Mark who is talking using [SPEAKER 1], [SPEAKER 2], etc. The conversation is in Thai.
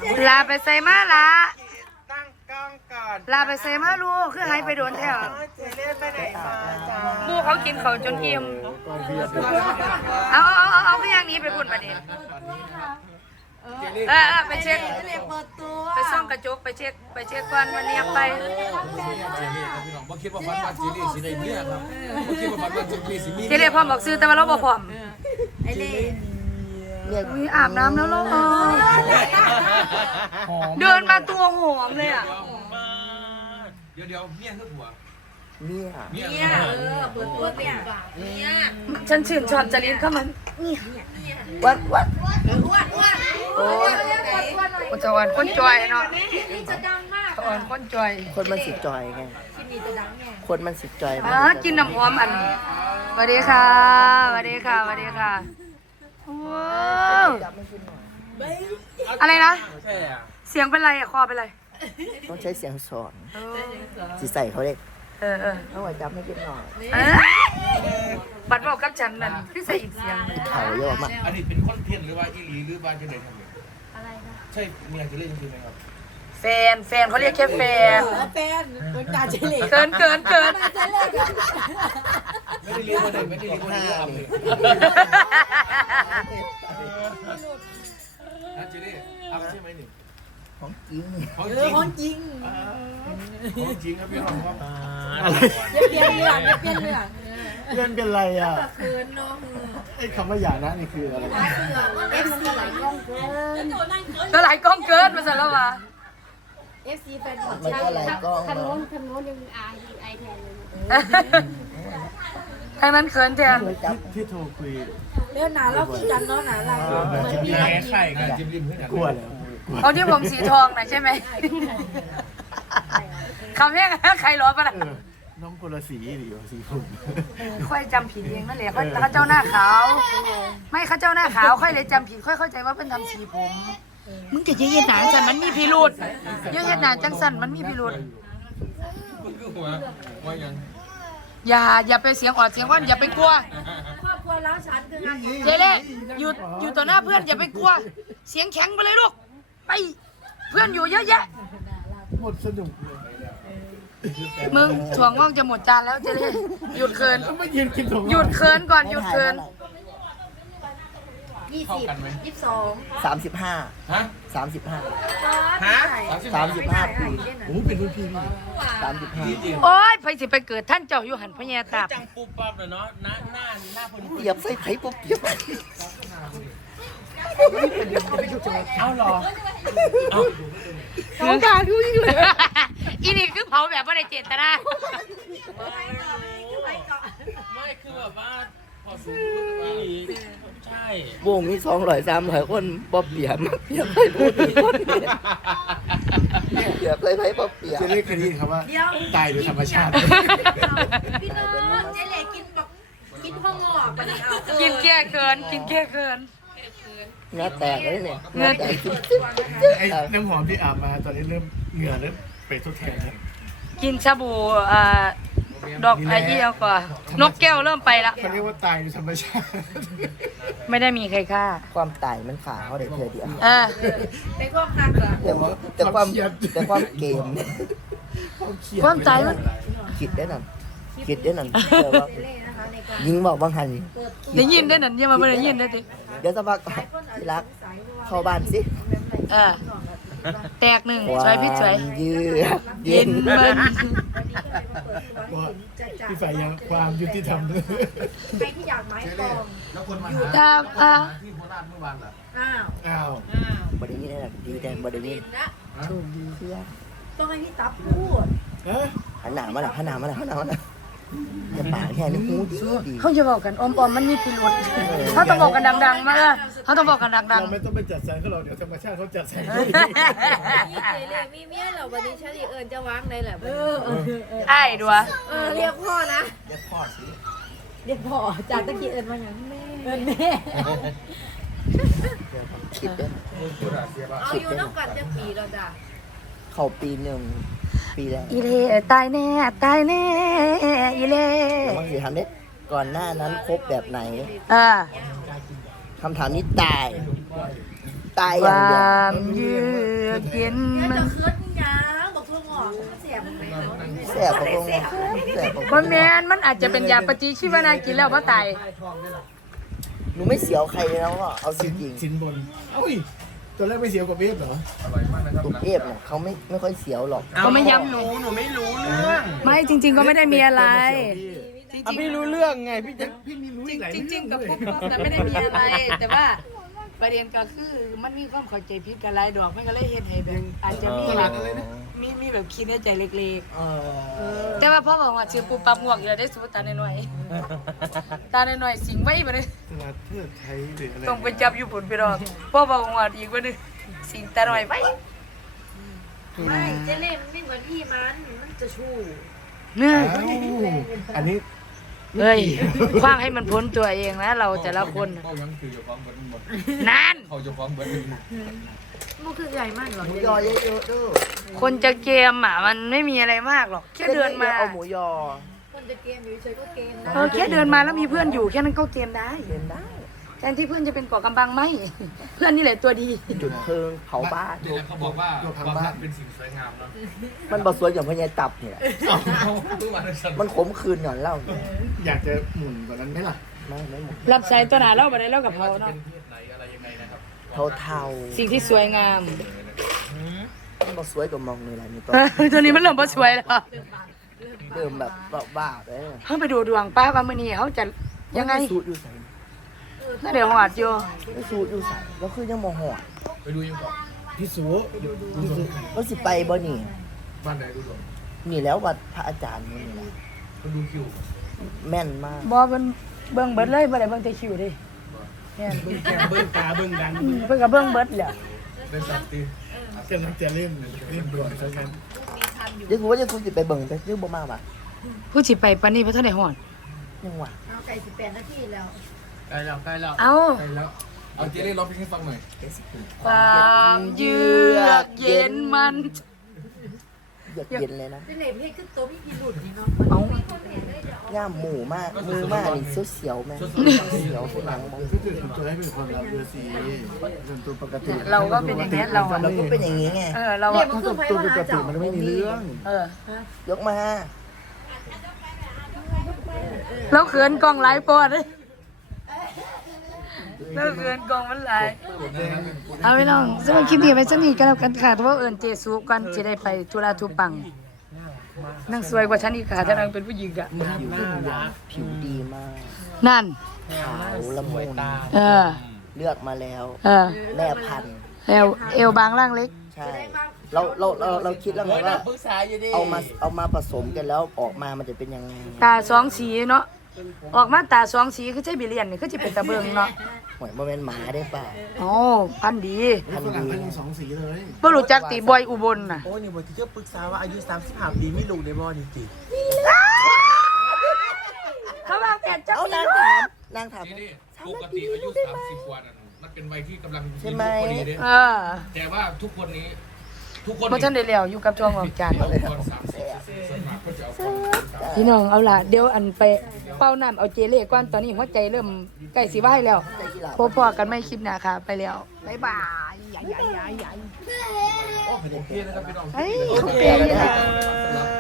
[SPEAKER 1] ลาไปใส่มาละ
[SPEAKER 2] ตั้งกล้องก่อน
[SPEAKER 1] ลาไปใส่มาลูกคือหายไปโดนแถว
[SPEAKER 2] เจเล่ไปไหนมาจ้า
[SPEAKER 1] ลูกเขากินเขาวจนอิ่มเอาก็อย่างนี้ไปพูดประเด็นไปเช็คไปซ่อมกระจกไปเช็คก่อนวันนี้ไป
[SPEAKER 3] พี่น้องบ่คิดว่าฟันว่าจีรี่สิได้เมียครับบ่คิดว่าฟันว่าจีรี่สิมี
[SPEAKER 1] เจเล่พร้อมบอกซื้อแต่ว่าเราบ่พร้อม
[SPEAKER 4] ไอ้เล่
[SPEAKER 1] อุ๊ยอาบน้ำแล้วลูกเดินมาตัวหอมเลยอ่ะ
[SPEAKER 3] เดี๋ยวเมียคือผัว
[SPEAKER 4] เนี่ยเปิดตัวเนี่ยเนี่ย
[SPEAKER 1] ฉันชื่นชอบจริตเข้ามัน
[SPEAKER 4] อ้วน
[SPEAKER 1] โอ้ยจะอ่อนคนจอยเนาะ
[SPEAKER 4] นี่จะดังมาก
[SPEAKER 1] อ่อนคนจอย
[SPEAKER 5] คนมันสิจอยไง
[SPEAKER 4] ที่นี่จะดังไง
[SPEAKER 5] คนมันสิจอย
[SPEAKER 1] กินน้ำหอมอันสวัสดีค่ะสวัสดีค่ะสวัสดีค่ะว้าวอะไรนะ
[SPEAKER 3] ใช่อ่ะ
[SPEAKER 1] เสียงเป็นไรอะคอเป็นไร
[SPEAKER 5] ต้องใช้เสียงสอนสิใส่เขาเด็ก
[SPEAKER 1] เออ
[SPEAKER 5] ต้องไว้จับให้กินหน่อย
[SPEAKER 1] บัดบอกกับฉันนั่นพี่ใส่อีกเสียง
[SPEAKER 5] เขาเยอะมาก
[SPEAKER 3] อันนี้เป็นคอนเทนต์หรือว่าอีหลีหรือว่าจังได๋ครับอะไรนะใช่เมียจะเล่นจริงไหมครับ
[SPEAKER 1] แฟนเขาเรียกแค่แฟน
[SPEAKER 4] แฟนคนตาเฉลี่ย
[SPEAKER 1] เกิน
[SPEAKER 4] เฉลี่ย
[SPEAKER 3] ไม่ได้เรียนมาเลยไม่ได้เรียนมาเลยทำเลยนะจีรี่เอาใช่ไหมนี่
[SPEAKER 5] ของจริง
[SPEAKER 3] ของจริง
[SPEAKER 4] คนจริง
[SPEAKER 3] ของจริงครับพี่น้องครับ
[SPEAKER 4] เปลี่ยนเรื่องเปลี่ยนเรื่อง
[SPEAKER 6] เล่นเป็นไรอ่ะ
[SPEAKER 4] เขินเนาะ
[SPEAKER 6] ไอ้คำว่าอย่านะนี่คืออะไร
[SPEAKER 4] เอฟซีไหลกล้องเกิน
[SPEAKER 1] ก็หลายกล้องเกินมาซะแล้วว่ะ
[SPEAKER 4] เอฟซีแฟนคลับ
[SPEAKER 5] มันก็อะไรกล้อง
[SPEAKER 7] คันโน้นยังอายแทนเลย
[SPEAKER 1] ทางนั้นเขินแทน
[SPEAKER 6] ที่โทรคุย
[SPEAKER 4] เรื่องหนาเราคุยกันเนาะหนาเราเหมือนมี
[SPEAKER 3] แพ้ไข่กันจิ้มริมเพื่อน
[SPEAKER 6] กลัวแล้ว
[SPEAKER 1] เอาที่ผมสีทองน่ะใช่ไหมคำแรกใครร้อนปะน่ะ
[SPEAKER 6] น้องคนละสีหรือสีผม
[SPEAKER 1] ค่อยจำผิดเองนั่นแหละเขาเจ้าหน้าขาว ไม่เขาเจ้าหน้าขาวค่อยเลยจำผิดค่อยเข้าใจว่าเป็นทำสีผม มึงจะเย็นหนาจันมันมีพิรุษเย็นหนาจังสันมันมีพิรุษ
[SPEAKER 3] มันคือหัวว่ายัง
[SPEAKER 1] อย่าไปเสียงอ่อนเสียงว่านอย่าไปกลัว
[SPEAKER 4] ครอบครัวแล้วฉันคืองานของ
[SPEAKER 1] เจเล่อยู่ต่อหน้าเพื่อนอย่าไปกลัว เสียงแข็งไปเลยลูกไปเพื่อนอยู่เยอะแยะ
[SPEAKER 6] หมดสนุกเลย
[SPEAKER 1] มึงถ่วงว่างจะหมดจานแล้วเจเล่หยุดเคิน
[SPEAKER 6] ไม่ยืนกินถุง
[SPEAKER 1] หยุดเคินก่อนหยุดเคิน
[SPEAKER 5] 35
[SPEAKER 3] ฮะ
[SPEAKER 5] 35
[SPEAKER 3] ฮะ
[SPEAKER 5] 35 ปี
[SPEAKER 6] โอ้เป็นรุ่นพี่พี่
[SPEAKER 5] 35
[SPEAKER 1] โอ๊ยไปสิไปเกิดท่านเจ้าอยู่หันพญาตาบ
[SPEAKER 3] จังปุ๊บปั๊บเลยเนาะหน้าคน
[SPEAKER 5] เปรียบใส่ไผ่ปุ๊บเปรียบ
[SPEAKER 3] เอาหรอ
[SPEAKER 1] ของการทุกอย่างเลยอีนี่คือเผาแบบไม่ได้เจตนา
[SPEAKER 3] ไม่คือแบบว่าพอสูงใช่
[SPEAKER 5] วงมี200 300คนบ่เปรียบเปรียบใส่ผู้อื่นคนเปรียบเปรียบใส่ไผ่บ่เปรียบ
[SPEAKER 6] จะเรียกคดีคำว่าตายโดยธรรมชาติ
[SPEAKER 4] พี่น้องเจเล่กินแบบกินพ่อหงอกปะเนี่ยเอา
[SPEAKER 1] กินแก้เกินกินแก้เกิน
[SPEAKER 5] เนื้อแตกเลยเนี่ยเนื้อแตก
[SPEAKER 6] ไอ้น้ำหอมที่อาบมาตอนนี้เริ่มเหงื่อเริ่มไปทดแทนแล้ว
[SPEAKER 1] กินชาบูดอกไอเยี่ยวกว่านกแก้วเริ่มไปละ
[SPEAKER 6] เขาเรียกว่าตายโดยธรรมชาติ
[SPEAKER 1] ไม่ได้มีใครฆ่า
[SPEAKER 5] ความตายมันขาเขาได้เธอเดียว
[SPEAKER 4] เป็นพวกคักเหรอ
[SPEAKER 5] แต่ความเกม
[SPEAKER 1] ความใจมัน
[SPEAKER 5] คิดได้นั่นคิดได้นั่นแต่ว่ายิงบอกบางหัน
[SPEAKER 1] ได้ยินได้นั่นยังมาไม่ได้ยินได้ดิ
[SPEAKER 5] เดี๋ยวสักพักที่รักเข้าบ้านสิ
[SPEAKER 1] แตกหนึ่งช่วยพี่ช่วย
[SPEAKER 5] ยืด
[SPEAKER 1] เย็นมัน
[SPEAKER 6] ว่าพี่ฝ่ายยังความยุติธรรมด้วย
[SPEAKER 4] ใครที่อยากไม้กอง
[SPEAKER 3] แล้วคนมาหา
[SPEAKER 1] ตาม
[SPEAKER 3] ที่โคราชเมื่อวานล่ะ
[SPEAKER 4] อ้าว
[SPEAKER 6] อ้าว
[SPEAKER 5] บริยินได้หรอดีแต่บริยิ
[SPEAKER 4] กิ
[SPEAKER 5] น
[SPEAKER 4] นนะ
[SPEAKER 5] ถูกดีเพื่อ
[SPEAKER 4] ต้องให้พี่ตับพูด
[SPEAKER 5] หันหน้ามาแล้วหันหน้ามาแล้วหันหน้ามาแล้วจะปากแค่นี้หูดีดี
[SPEAKER 1] เขาจะบอกกันอมๆมันมีพิรุษเขาต้องบอกกันดังๆมาเขาต้องบอกกันดัง
[SPEAKER 6] เราไม่ต้องไปจัดสรรเขาเราเดี๋ยวธรรมชาติเขาจัดสรรให้
[SPEAKER 4] นี่เจเล่มีเมียเหรอวันนี้ฉันเอิญจะวางในแหละ
[SPEAKER 1] ๆไอ้ดัว
[SPEAKER 4] เรียกพ่อนะ
[SPEAKER 5] เรียกพ่อสิ
[SPEAKER 4] เรียกพ่อจากตะกี้เอิญมาอย่างแม่เอิญแม่
[SPEAKER 5] คิดได้
[SPEAKER 4] เอาอยู่น้องกันจะปีเราจ้ะ
[SPEAKER 5] เข้าปีหนึ่งปีแรก
[SPEAKER 1] อีเล่ตายแน่ตายแน่อีเล่
[SPEAKER 5] บางทีทำได้ก่อนหน้านั้นคบแบบไหน คำถามนี้ตาย ตาย
[SPEAKER 1] ค
[SPEAKER 5] อย่าง
[SPEAKER 1] วา
[SPEAKER 5] เดียว
[SPEAKER 1] มยืห็น
[SPEAKER 4] เนี่ย
[SPEAKER 1] มัน
[SPEAKER 4] จะเคิร์ดนี่ยังบอกทั่วงอกมันเสียบไหม
[SPEAKER 5] แสบปะพงแสบปะพ
[SPEAKER 1] บ่
[SPEAKER 5] ง
[SPEAKER 1] แม่นมันอาจจะเป็นยาปฏิชีวนะกินแล้วบ่ตาย
[SPEAKER 5] หนูไม่เสียวใครแล้วอ่ะเอาจริง
[SPEAKER 6] สินบนอุ้ยตอนแรกไม่เสียวกว่าเบฟเหรอ
[SPEAKER 3] อร่อยมากนะครับ
[SPEAKER 5] ๆตุ๊กเอฟเนี่ยเขาไม่ค่อยเสียวหรอก
[SPEAKER 1] ก็ไม่ย้ำหนู
[SPEAKER 2] หนูไม่รู้เรื่อง
[SPEAKER 1] ไม่จริง ๆ ก็ไม่ได้มีอะไร
[SPEAKER 2] ไม่รู้เรื่องไงพี่จะ
[SPEAKER 6] พี่มีรู้อีกหลาย
[SPEAKER 1] จ
[SPEAKER 6] เรื่อง
[SPEAKER 1] ริงๆกับ
[SPEAKER 6] เลย
[SPEAKER 1] ปุ๊บแต่ไม่ได้มีอะไร แต่ว่าประเด็นก็คือมันมีความเข้าใจผิดกันหลายดอกมันก็เลยเฮ็ดให้แบบอาจจะมี
[SPEAKER 6] ต
[SPEAKER 1] แบ
[SPEAKER 6] ลาด
[SPEAKER 1] บ
[SPEAKER 6] อะไรนะ
[SPEAKER 1] มีแบบคิดในใจเล็ก
[SPEAKER 6] เออ
[SPEAKER 1] ๆ แต่ว่าพ่อบอกว่าชื่อปูปับงวกอยู่ได้สู้ตาหน่อยๆตาหน่อยๆสิงไว้บ่ได้
[SPEAKER 6] ตลาดเทิดไทยหรืออะไร
[SPEAKER 1] ต้องไปจับอยู่ปุ่นพี่น้องพ่อบอกว่าอีกว่านึงสิงตาหน่อยไว้
[SPEAKER 4] ไม่เจเล่มันไม่เหมือนพี่มันจะชู
[SPEAKER 1] เนื่อ
[SPEAKER 6] อ้าวอันนี้
[SPEAKER 1] เฮ้ยคว้างให้มันพ้นตัวเองนะเราแต่ละคน
[SPEAKER 3] ก็ยังคืออยู่ความเบิดหมด
[SPEAKER 1] นั่น
[SPEAKER 3] เขาจะความเบิด
[SPEAKER 4] มันคือใหญ่มากเหรอ
[SPEAKER 5] หมูยอเยอะๆด้วย
[SPEAKER 1] คนจะเกมอ่ะมันไม่มีอะไรมากหรอกแค่เดินมา
[SPEAKER 5] เอาหมูยอ
[SPEAKER 4] คนจะเกมอยู่เฉยก็เกมได้
[SPEAKER 1] แค่เดินมาแล้วมีเพื่อนอยู่แค่นั้นก็เกมได้
[SPEAKER 5] เล่นได้
[SPEAKER 1] แทนที่เพื่อนจะเป็นก่อกำบังไม่ เพื่อนนี่แหละตัวดี
[SPEAKER 5] จุดเพลิงเผาบ้าน
[SPEAKER 3] นี่แหละเขาบอกว่าความรักเป็นสิ่งสวยงามเนาะ
[SPEAKER 5] มันบอสวยอย่างพญายตับเนี่ย
[SPEAKER 3] เขาเพิ่งมาในสัน
[SPEAKER 5] มันขมคืนหย่อนเหล่าเนี่ย
[SPEAKER 6] อยากจะหมุนกว่านั้นไหมล่ะ
[SPEAKER 5] ไม่หมด
[SPEAKER 1] รับใช้ตัวหนาเล่าไปได้เล่ากับ
[SPEAKER 3] ว่า
[SPEAKER 1] เขา
[SPEAKER 3] จะเป็
[SPEAKER 1] เนาะ
[SPEAKER 3] นเพศไหนอะไรยังไงนะครับ
[SPEAKER 5] เทา
[SPEAKER 1] สิ่งที่สวยงาม
[SPEAKER 5] ๆมันบอสวยกว่ามองเลยล่ะนี่ตัว
[SPEAKER 1] ตัวนี้มันเริ่มพอสวยแล้ว
[SPEAKER 5] เริ่มแบบบ้าๆเลย
[SPEAKER 1] เขาไปดูดวงป้าว่ามื้อนี้เขาจะยังไง
[SPEAKER 5] สูตรอยู่ใส่
[SPEAKER 1] น่าเดี๋ยวหอดอยู่
[SPEAKER 5] ไม่สูตรอยู่ใส่แล้วคือยังโมโหด
[SPEAKER 3] ไปดูยังก่อน
[SPEAKER 6] พี่สู
[SPEAKER 5] ก็สิไปบ่นี่
[SPEAKER 3] บ้านไหนดูก่อน
[SPEAKER 5] นี่แล้ววัดพระอาจารย์นี่แหละ
[SPEAKER 3] ไปดูคิว
[SPEAKER 5] แม่นมาก
[SPEAKER 1] บ่เบิ่งเบิ่งเบิดเลยบ่ได้เบิ่งแต่คิวเดิแม่น
[SPEAKER 6] เบิ้งแกมเบิ้งตาเบิ้งดัง
[SPEAKER 1] เพิ่นก็เบิ่งเบิดแหละ
[SPEAKER 3] เป็นสัตว์ตี
[SPEAKER 6] กำลังจะเล่นด่วนซะงั้น
[SPEAKER 5] เดี๋ยวกูว่าจะกูจะไปเบิ่งไปซื้อบ่มาว่ะ
[SPEAKER 1] ผู้สิไปปานนี้บ่ทันได้ฮอด
[SPEAKER 5] ยังวะ
[SPEAKER 4] เอาไก่18 นาทีแล้ว
[SPEAKER 6] ใกล้แล้วใกล้แล้ว
[SPEAKER 1] เอ้า
[SPEAKER 6] ใกล้แล้ว
[SPEAKER 3] เอาเจเล่ร้องเพลงให้ฟังหน่อย
[SPEAKER 1] ความเยือกเย็นมัน
[SPEAKER 5] อยากเย็นเลยนะ
[SPEAKER 4] เจเล่เพศคือตัวพี่พิรุณนี่เนาะ
[SPEAKER 1] เอ้า
[SPEAKER 5] ย่ามหมูมากมือมากนี่เสียวๆแม่เสียวที่หลังมอง
[SPEAKER 6] ก็คือตัวให้เป็นความลับเรือสีเป็นตัวปกติ
[SPEAKER 1] เราก็เป็นอย่างนี้เราอะ
[SPEAKER 5] เราก็เป็นอย่างนี้ไง
[SPEAKER 1] เรา
[SPEAKER 4] เนี่ย
[SPEAKER 1] อะ
[SPEAKER 4] มันคือไฟ
[SPEAKER 6] ตัว
[SPEAKER 4] มา
[SPEAKER 6] ป
[SPEAKER 4] หาก
[SPEAKER 6] ติ
[SPEAKER 4] เจ้า
[SPEAKER 6] มันไม่มีเรื่อง
[SPEAKER 5] ยกมา
[SPEAKER 1] เราเขินกล้องหลายปอดเลยเราเขินกล้องมันหลายเอาไปน้องสำหรับคลิปนี้ไปสนิทกันแล้วกันค่ะเพราะว่าเอิญเจสูกันจะได้ไปธุระทุปังนั่งสวยกว่าฉันอีกค่ะถ้านางเป็นผู้หญิงอะ
[SPEAKER 5] ผิวดีมาก
[SPEAKER 1] นั่น
[SPEAKER 5] ขาวละมุน
[SPEAKER 1] เออ
[SPEAKER 5] เลือกมาแล้ว
[SPEAKER 1] เออ
[SPEAKER 5] แม่พันธุ์
[SPEAKER 1] เอวบางร่างเล็ก
[SPEAKER 5] ใช่เราคิดแล้วไงว่าเอามาผสมกันแล้วออกมามันจะเป็นยังไง
[SPEAKER 1] ตาสองสีเนาะออกมาตาสองสีคือใช่บิเลียนนี่คือจะเป็นตะเบิงเนาะ
[SPEAKER 5] หวยโมเมนหมาได้ป่ะ
[SPEAKER 1] โอ้พันดี
[SPEAKER 5] พัน
[SPEAKER 6] ฝรั่ง
[SPEAKER 5] ดี
[SPEAKER 6] พันสองสีเลย
[SPEAKER 1] บ่รู้จักตีบอยอุบลน่ะ
[SPEAKER 2] โอ้ยนี่บทที่เจ้าปรึกษาว่าอายุ35ปีไม่ลูกในบ่อนี่จิ
[SPEAKER 1] เขาว่าแฟนเจ้า
[SPEAKER 5] เอา
[SPEAKER 1] มี
[SPEAKER 5] นางถาม
[SPEAKER 3] เจเล่ปกติอายุ30กว่านั่นมันเป็นวัยที่กำลัง
[SPEAKER 5] ใช่ไหม
[SPEAKER 3] พอดีเด้
[SPEAKER 1] เออ
[SPEAKER 3] แต่ว่าทุกคนนี้ ทุกคน
[SPEAKER 1] บ่ทันได้แล้วอยู่กับช่วงออกจาน
[SPEAKER 3] เอาก่อน30ส่วนมากก็จะเอาก่อน
[SPEAKER 1] พี่น้องเอาล่ะเดี๋ยวอันไปเป้าน้ำเอาเจเล่ก่อนตอนนี้หัวใจเริ่มใกล้สิไหวแล้วพบกันไม่คลิปหน้าค่ะไปแล้วบ๊ายบายใหญ่
[SPEAKER 3] โอเคนะครับพี่น้อง
[SPEAKER 1] เฮ้ยเขาเปย์อยู่นะ